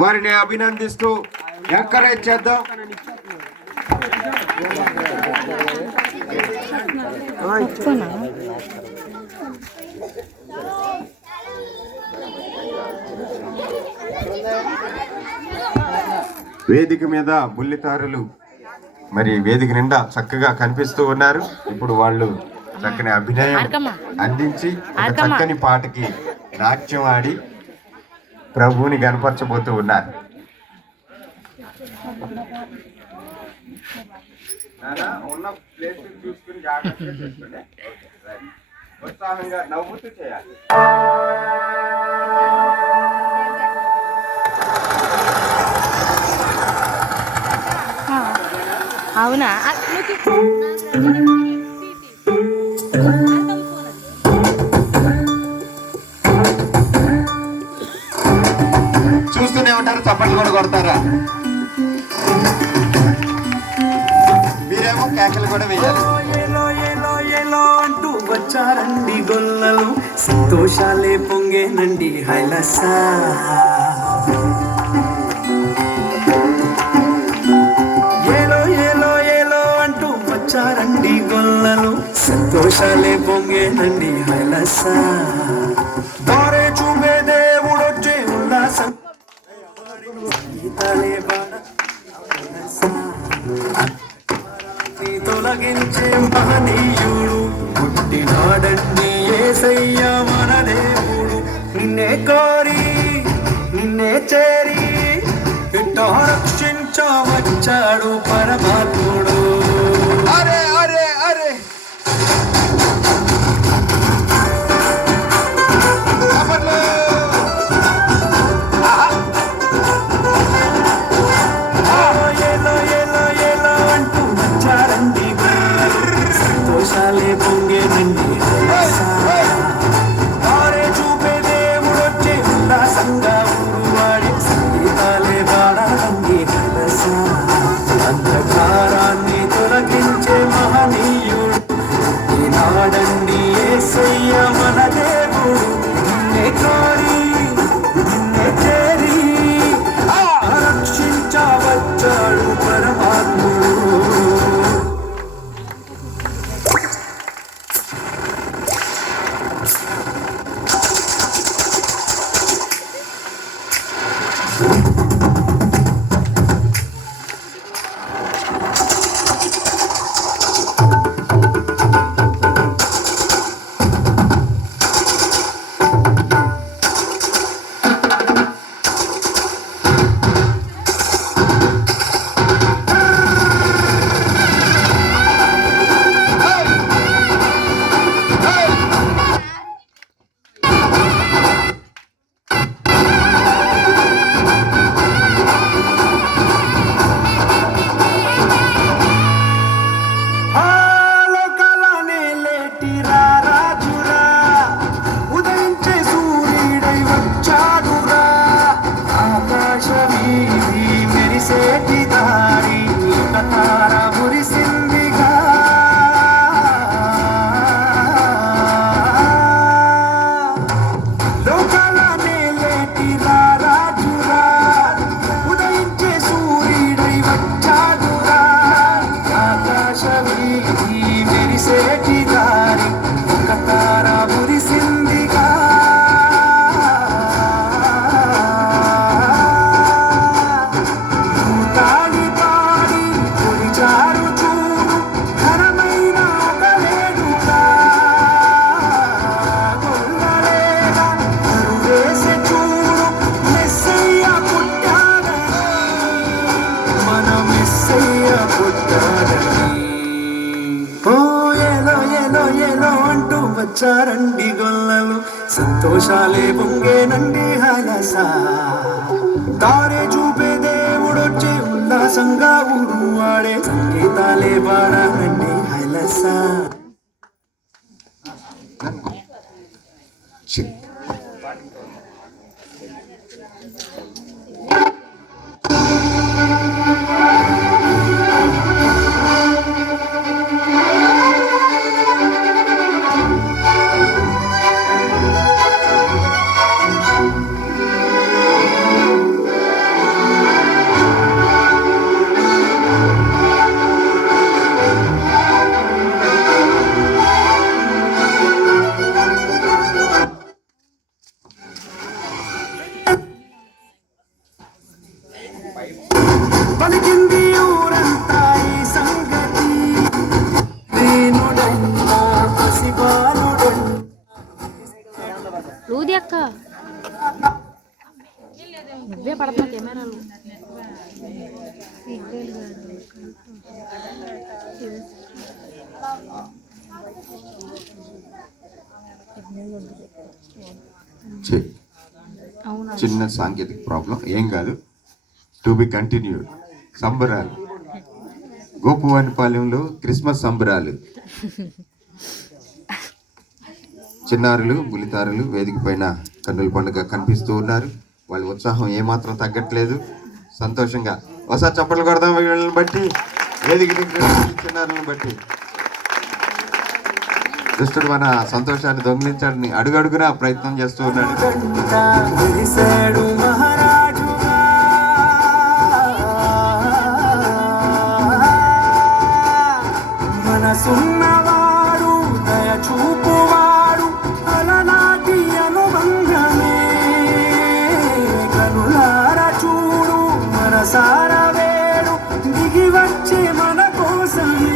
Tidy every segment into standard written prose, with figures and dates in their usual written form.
వారిని అభినందిస్తూ ఎంకరేజ్ చేద్దాం. వేదిక మీద బుల్లితారులు మరి వేదిక నిండా చక్కగా కనిపిస్తూ ఉన్నారు. ఇప్పుడు వాళ్ళు చక్కని అభినయం అందించి ఒక చక్కని పాటకి నాట్యం ఆడి ప్రభువుని కనపరచబోతూ ఉన్నారు. ఉన్న ప్లేస్ చూసుకుని జాగ్రత్తగా చూసుకోండి. ఉత్సాహంగా నవ్వుతూ చేయాలి. అవునా? చూస్తూనే ఉంటారు, చప్పట్లు కూడా కొడతారా? మీరేమో కేకలు కూడా వేయాలి. అంటూ వచ్చారండి గొల్లలు, సంతోషాలే పొంగేనండి హైలసా. ఏలో ఏలో ఏలో అంటూ వచ్చారండి గొల్లలు, సంతోషాలే పొంగేనండి హైలసా. దారే చూపే దేవుడొచ్చే ఉల్లాసం గీతాలే బాణ తొలగించే మహనీయుడు పుట్టినాడండి యేసయ్య మన దేవుడు. నిన్నే కోరి నిన్నే చేరి ఇట్టా రక్షించవచ్చాడు పరమాత్ముడు. అరే అరే అరే సంతోషాలే పొంగేనండి తారే చూపే దేవుడొచ్చే ఉల్లాసంగా ఊరువాడి సంగీతాలే పాడాలండి హలసా. అంధకారాన్ని తొలగించే మహనీయుడు ఈనాడండి యేసయ్య మన దేవుడు. నిన్నే కోరి నిన్నే చేరి రక్షించవచ్చాడు పరమాత్ముడు. వచ్చారండి గొల్లలు, సంతోషాలే పొంగేనండి హలసా. తారే చూపే దేవుడొచ్చే ఉల్లాసంగా ఊరువాడే సంగీతాలే పాడాలండి హలసా. పలికింది ఊరంతా ఈ సంగతి. దీనుడంట పసిబాలుడంట. లూది అక్క నువ్వే పడుతున్నా కెమెరాలు. చిన్న సాంకేతిక ప్రాబ్లం, ఏం కాదు. To be continued. సంబరాలు గోపువానిపాలెంలో క్రిస్మస్ సంబరాలు. చిన్నారులు బులితారులు వేదిక పైన కన్నుల పండుగ కనిపిస్తూ ఉన్నారు. వాళ్ళ ఉత్సాహం ఏమాత్రం తగ్గట్లేదు. సంతోషంగా ఒకసారి చప్పట్లు కొడదాం వీళ్ళని బట్టి, వేదిక చిన్నారులను బట్టి. దుష్టుడు మన సంతోషాన్ని దొంగిలించాలని అడుగడుగునా ప్రయత్నం చేస్తూ ఉన్నాడు. మనసున్నవాడు దయ చూపువాడు అలనాటి అనుబంధమే. కనులార చూడు మనసార వేడు దిగి వచ్చే మన కోసమే.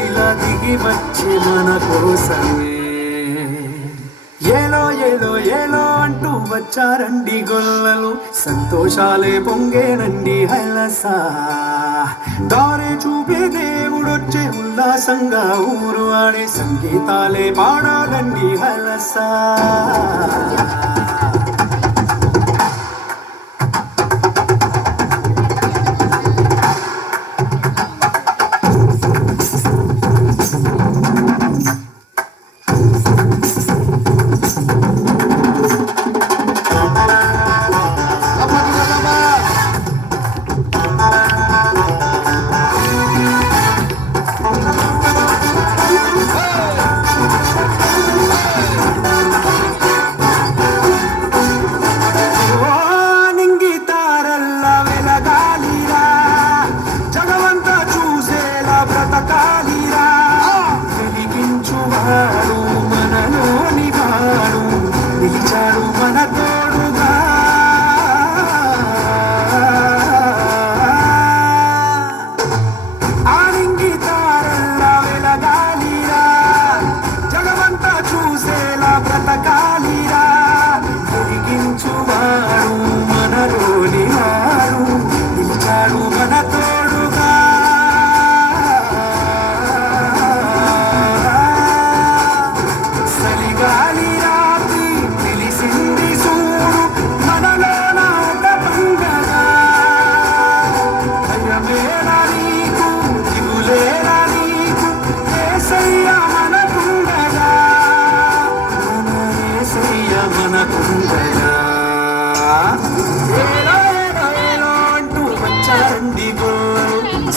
ఇలా దిగి వచ్చే మన కోసమే. ఏలో ఏలో ఏలో అంటూ వచ్చారండి గొల్లలు, సంతోషాలే పొంగేనండి హైలసా. దారి చూపే దేవుడొచ్చే ఉల్లాసంగా ఊరు ఆడే సంగీతాలే పాడాలండి హైలసా.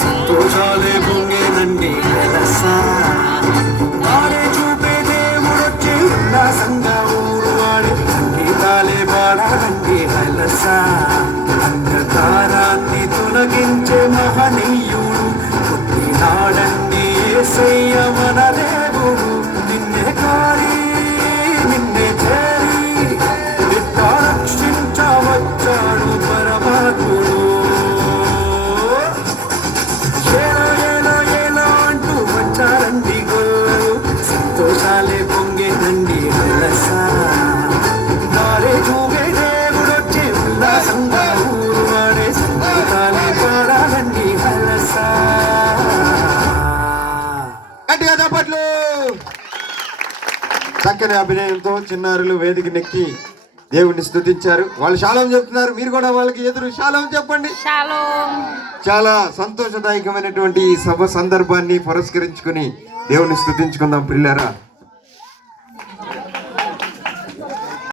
సంతోషాలే పొంగేనండి హైలసా. దారి చూపే దేవుడొచ్చే ఉల్లాసంగా ఊరు వాడే సంగీతాలే పాడాలండి హైలసా. అంధకారాన్ని తొలగించే మహనీయుడు పుట్టినాడండి యేసయ్య మన దేవుడు. నిన్నే కారి నిన్నే చేరి రక్షించవచ్చాడు పరమాత్ముడు. వచ్చారండి గొల్లలు, సంతోషాలే పొంగేనండి హైలసా. దారి చూపే దేవుడొచ్చే ఉల్లాసంగా ఊరు వాడే సంగీతాలే పాడాలండి హైలసా. గట్టిగా చప్పట్లు. చక్కని అభినయంతో చిన్నారులు వేదిక నెక్కి దేవుడిని స్తుతించారు. వాళ్ళు షాలోం చెప్తున్నారు, మీరు కూడా వాళ్ళకి ఎదురు షాలోం చెప్పండి. చాలా సంతోషదాయకమైనటువంటి ఈ సభ సందర్భాన్ని పురస్కరించుకుని దేవుని స్తుతించుకుందాం పిల్లరా.